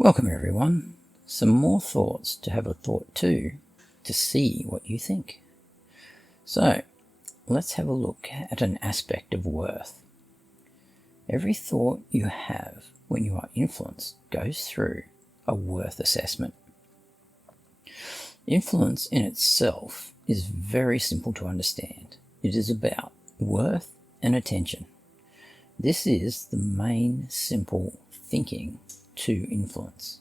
Welcome everyone. Some more thoughts to have a thought to see what you think. So let's have a look at an aspect of worth. Every thought you have when you are influenced goes through a worth assessment. Influence in itself is very simple to understand. It is about worth and attention. This is the main simple thinking to influence.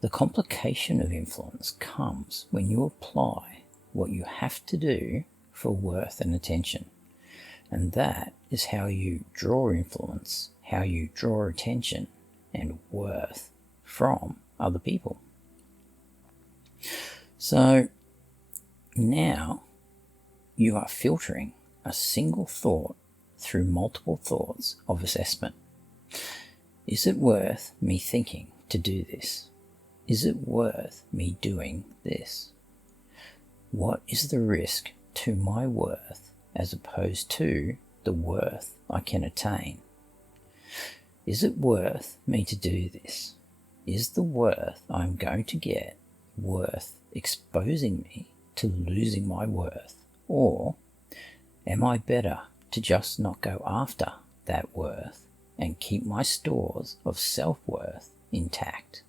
The complication of influence comes when you apply what you have to do for worth and attention. And that is how you draw influence, how you draw attention and worth from other people. So now you are filtering a single thought through multiple thoughts of assessment. Is it worth me thinking to do this? Is it worth me doing this? What is the risk to my worth as opposed to the worth I can attain? Is it worth me to do this? Is the worth I'm going to get worth exposing me to losing my worth? Or am I better to just not go after that worth and keep my stores of self-worth intact?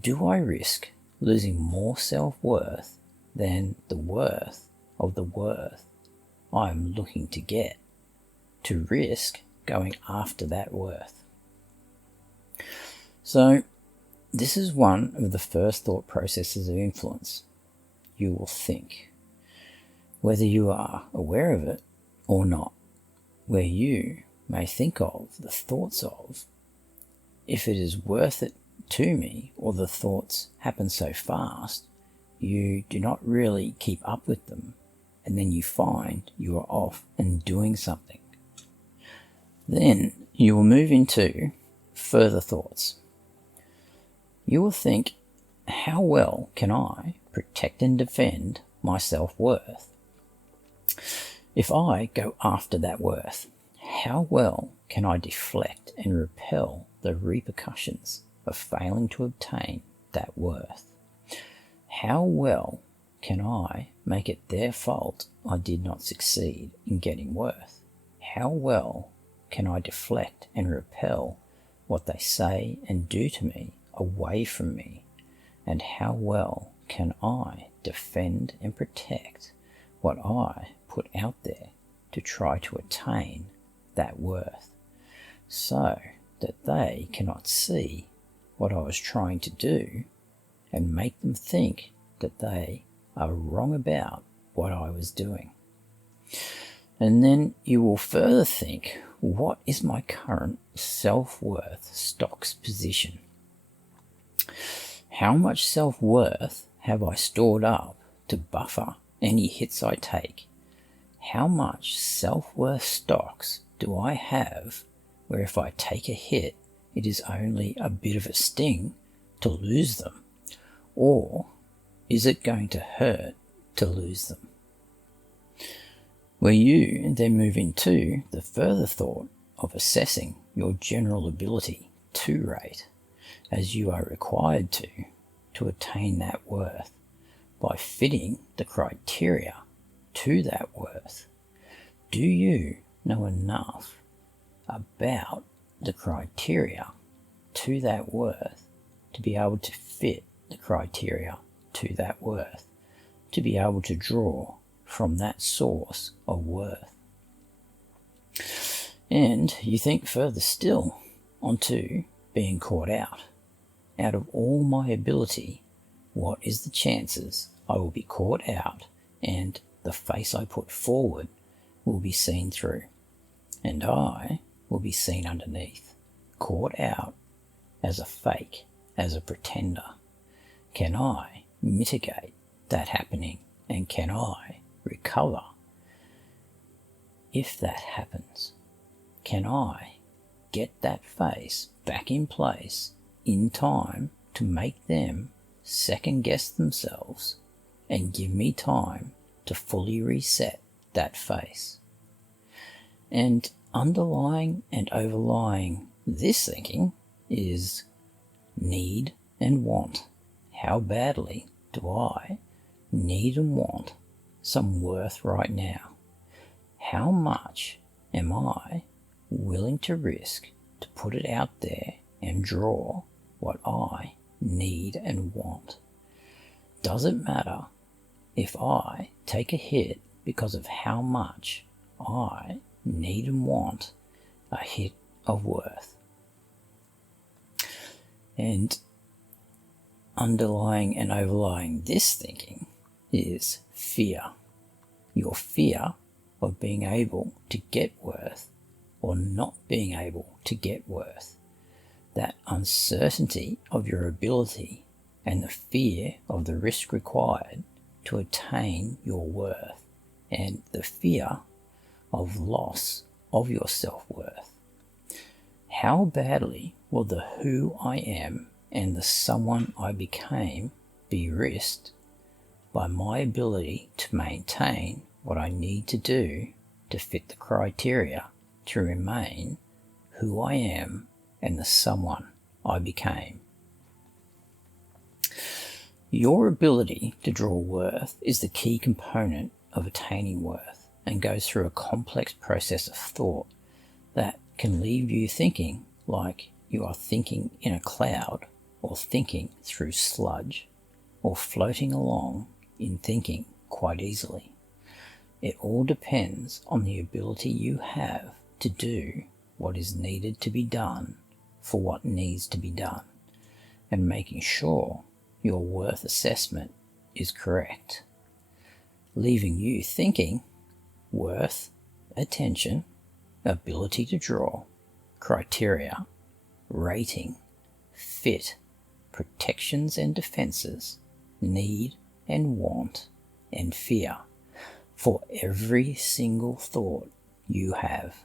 Do I risk losing more self-worth than the worth of the worth I'm looking to get to risk going after that worth? So this is one of the first thought processes of influence. You will think, whether you are aware of it or not, where you may think of the thoughts of, if it is worth it to me, or the thoughts happen so fast, you do not really keep up with them, and then you find you are off and doing something. Then you will move into further thoughts. You will think, how well can I protect and defend my self-worth? If I go after that worth, how well can I deflect and repel the repercussions of failing to obtain that worth? How well can I make it their fault I did not succeed in getting worth? How well can I deflect and repel what they say and do to me away from me? And how well can I defend and protect what I put out there to try to attain that worth, so that they cannot see what I was trying to do and make them think that they are wrong about what I was doing? And then you will further think, what is my current self-worth stocks position? How much self-worth have I stored up to buffer any hits I take? How much self-worth stocks do I have where if I take a hit, it is only a bit of a sting to lose them? Or is it going to hurt to lose them? Where you then move into the further thought of assessing your general ability to rate, as you are required to attain that worth by fitting the criteria to that worth. Do you know enough about the criteria to that worth to be able to fit the criteria to that worth, to be able to draw from that source of worth? And you think further still onto being caught out. Out of all my ability, what is the chances I will be caught out and the face I put forward will be seen through, and I will be seen underneath, caught out as a fake, as a pretender? Can I mitigate that happening, and can I recover if that happens? Can I get that face back in place in time to make them second guess themselves and give me time to fully reset that face? And underlying and overlying this thinking is need and want. How badly do I need and want some worth right now? How much am I willing to risk to put it out there and draw what I need and want? Does it matter if I take a hit because of how much I need and want a hit of worth? And underlying and overlying this thinking is fear. Your fear of being able to get worth or not being able to get worth. That uncertainty of your ability and the fear of the risk required to attain your worth, and the fear of loss of your self-worth. How badly will the who I am and the someone I became be risked by my ability to maintain what I need to do to fit the criteria to remain who I am and the someone I became? Your ability to draw worth is the key component of attaining worth and goes through a complex process of thought that can leave you thinking like you are thinking in a cloud, or thinking through sludge, or floating along in thinking quite easily. It all depends on the ability you have to do what is needed to be done for what needs to be done, and making sure your worth assessment is correct, leaving you thinking worth, attention, ability to draw, criteria, rating, fit, protections and defenses, need and want, and fear for every single thought you have.